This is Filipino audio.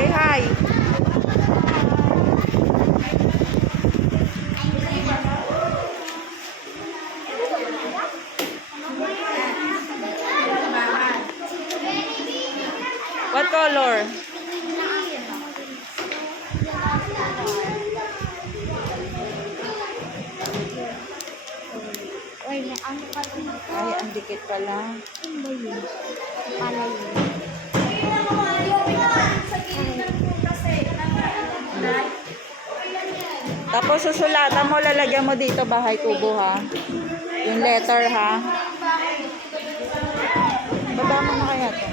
Say hi. What color? Uy, may ano pa rin. Ay, ang dikit pala. Ano ba yun? Pala yun. Tapos susulatan mo, lalagyan mo dito bahay kubo ha. Yung letter ha. Baba mo na kaya to.